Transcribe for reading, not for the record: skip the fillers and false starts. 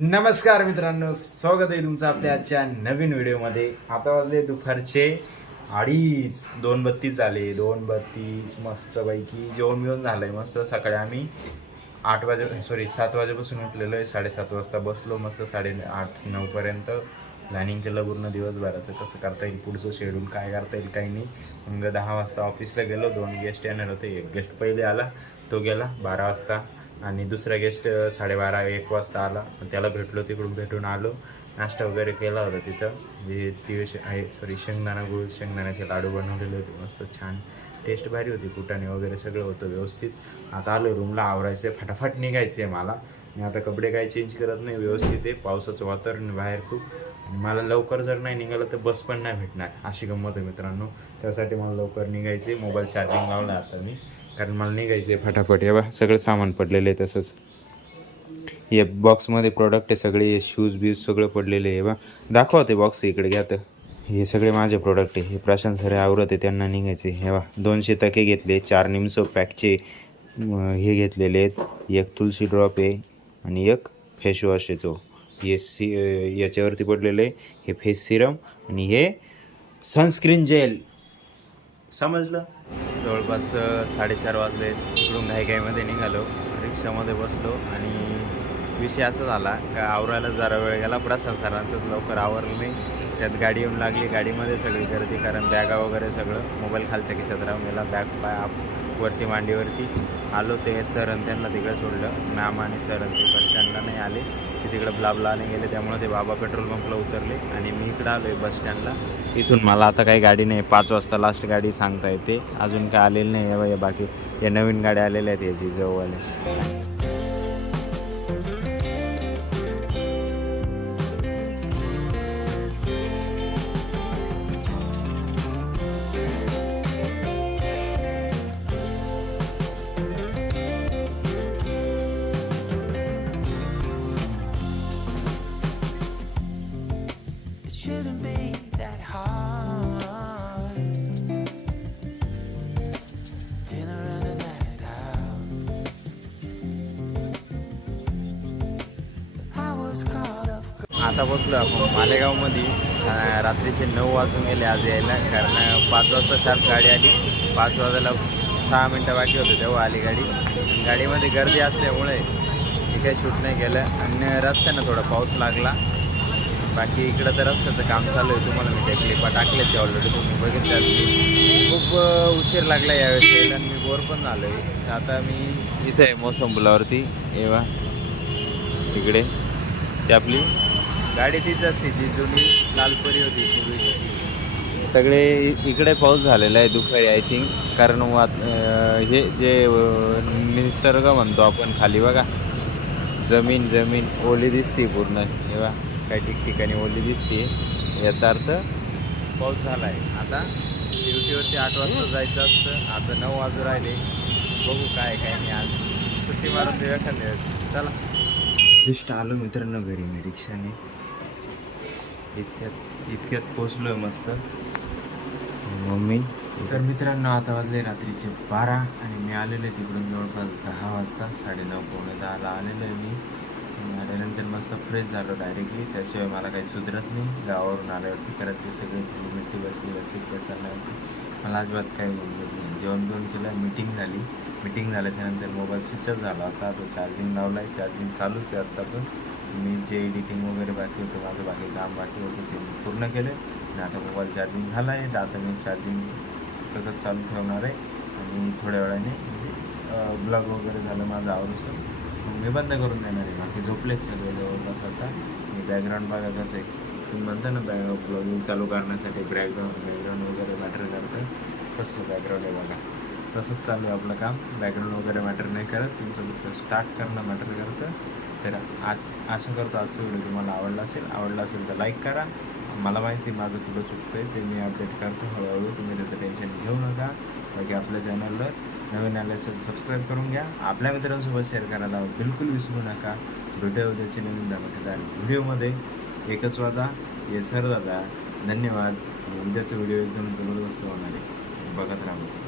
नमस्कार मित्रांनो, स्वागत आहे तुमचं आपल्या आजच्या नवीन व्हिडिओमध्ये. आता वाजले दुपारचे 2:30, 2:32 झाले. 2:32 मस्तपैकी जेवण बिवून झालंय. मस्त सकाळी आम्ही 7 वाजेपासून उठलेलो आहे. 7:30 वाजता बसलो. मस्त 8:30-9 पर्यंत प्लॅनिंग केलं पूर्ण दिवसभराचं, कसं करता येईल, पुढचं शेड्यूल काय करता येईल, काही नाही. मग 10 वाजता ऑफिसला गेलो. 2 गेस्ट येणार होते. एक गेस्ट पहिले आला, तो गेला 12 वाजता. आणि दुसरा गेस्ट 12:30-1 वाजता आला. त्याला भेटलो, तिकडून भेटून आलो. नाश्ता वगैरे केला होता तिथं. जे शेंगदाण्याचे लाडू बनवलेले होते, मस्त छान, टेस्ट भारी होती. कुटाणे वगैरे सगळं होतं व्यवस्थित. आता आलो रूमला, आवरायचं आहे, फटाफट निघायचं आहे मला. मी आता कपडे काही चेंज करत नाही, व्यवस्थित आहे. पावसाचं वातावरण बाहेर खूप, आणि मला लवकर जर नाही निघालं तर बस पण नाही भेटणार, अशी गंमत आहे मित्रांनो. त्यासाठी मला लवकर निघायचं आहे. मोबाईल चार्जिंग लावला आता मी, कारण मला निघायचं आहे फटाफट. हे बा सगळं सामान पडलेलं आहे. तसंच हे बॉक्समध्ये प्रोडक्ट आहे सगळे, शूज ब्यूज सगळं पडलेले आहे. बा दाखवा ते बॉक्स इकडे घ्या. तर हे सगळे माझे प्रोडक्ट आहे. हे प्रशांत सर आवरत आहे, त्यांना निघायचे. हे बा 200 तके घेतले, 4 निमसो पॅकचे हे घेतलेले आहेत. एक तुलसी ड्रॉप आहे आणि एक फेस वॉश आहे. तो याच्यावरती पडलेलं आहे. हे फेस सिरम आणि हे सनस्क्रीन जेल. समजलं. जवळपास 4:30 वाजले. इकडून घाईमध्ये निघालो, रिक्षामध्ये बसलो. आणि विषय असा झाला का आवरायला जरा वेळ गेला. प्रशांत सरांचंच लवकर आवरलं नाही. त्यात गाडी येऊन लागली. गाडीमध्ये सगळी गर्दी, कारण बॅगा वगैरे सगळं, मोबाईल खालच्या खिशात राहून गेला. बॅग वरती मांडीवरती आलो. ते सर आणि त्यांना तिकडे सोडलं. मॅम आणि सर आणि ते बस स्टँडला नाही आले, ते तिकडं ब्लाबलाने गेले. त्यामुळे ते बाबा पेट्रोल पंपला उतरले आणि मी इकडं आलो आहे बस स्टँडला. इथून मला आता काही गाडी नाही, 5 वाजता लास्ट गाडी सांगता येते. अजून काय आलेलं नाही आहे. बाकी या नवीन गाड्या आलेल्या आहेत, याची जवळवाले. Shouldn't be that hard. Dinner and a night out. I was caught off. आता बसलो आपण मालेगावमध्ये. रात्रीचे 9 वाजून गेले आज यायला, कारण 5 वाजता शार्प गाडी आली. 5 वाजायला 6 मिनटं बाकी होते तेव्हा आली गाडी. गाडीमध्ये गर्दी असल्यामुळे मी काही शूट नाही केलं. आणि रस्त्यानं थोडा पाऊस लागला. बाकी इकडं तर रस्त्याचं काम चालू आहे. तुम्हाला मी त्या क्लिपा टाकल्याचे ऑलरेडी, तुम्ही बघितले असतील. खूप उशीर लागला यावेळेस यायला आणि मी बोर पण झालो आहे. आता मी इथे आहे मोसम पुलावरती. एव्हा तिकडे ती आपली गाडी तीच असते जी जुनी लालपरी होती पूर्वीची. सगळे इकडे पाऊस झालेला आहे दुपारी, आय थिंक. कारण हे जे निसर्ग म्हणतो आपण, खाली बघा जमीन ओली दिसते पूर्ण. एव्हा काही ठिकठिकाणी ओली दिसते, याचा अर्थ पाऊस झाला आहे. आता ड्युटीवरती 8 वाजता जायचं असतं. आता 9 वाजून राहिले. बघू काय नाही, आज सुट्टी मारून देऊ एखाद्या. चला, जस्ट आलो मित्रांनो घरी मी रिक्षाने. इतक्यात पोचलो आहे मस्त. मम्मी तर मित्रांनो आता वाजले रात्रीचे 12 आणि मी आलेलो आहे तिकडून जवळपास 10 वाजता. 9:30-10ला आलेलो आहे मी. आल्यानंतर मस्त फ्रेश झालो डायरेक्टली. त्याशिवाय मला काही सुधरत नाही गावावरून आल्यावरती, कारण ते सगळे मिठी बसली केसांवरती. मला अजिबात काही बोलत नाही. जेवण केलं, मीटिंग झाल्याच्यानंतर मोबाईल स्विच ऑफ झाला होता. आता चार्जिंग लावला आहे, चार्जिंग चालूच आहे आत्ता पण. मी जे एडिटिंग वगैरे बाकी होतं, माझं बाकी काम बाकी होतं, ते मी पूर्ण केलं. आणि आता मोबाईल चार्जिंग झाला आहे, तर आता मी चार्जिंग तसंच चालू ठेवणार आहे. आणि थोड्या वेळाने म्हणजे ब्लॉग वगैरे झालं माझं आवडून मग मी बंद करून देणार आहे. बाकी झोपलेच सगळे जवळपास. आता मी बॅकग्राऊंड बघा कसं आहे. तुम्ही म्हणता ना ब्लॉगिंग चालू करण्यासाठी बॅकग्राऊंड वगैरे मॅटर करतं, कसलं बॅकग्राऊंड आहे बघा. तसंच चालू आहे आपलं काम. बॅकग्राऊंड वगैरे मॅटर नाही करत, तुमचं फक्त स्टार्ट करणं मॅटर करतं. तर आशा करतो आजचा व्हिडिओ तुम्हाला आवडला असेल तर लाईक करा. मला माहिती माझं कुठं चुकतं आहे, ते मी अपडेट करतो हळूहळू. तुम्ही त्याचं टेन्शन घेऊ नका. बाकी आपल्या चॅनलवर नवीन आले असेल सबस्क्राईब करून घ्या. आपल्या मित्रांसोबत शेअर करायला बिलकुल विसरू नका. भेटूया उद्याची नवीन धमाकेदार व्हिडिओमध्ये. एकच वादा, ये सर दादा. धन्यवाद. उद्याचा व्हिडिओ एकदम जबरदस्त होणार आहे, बघत राहा.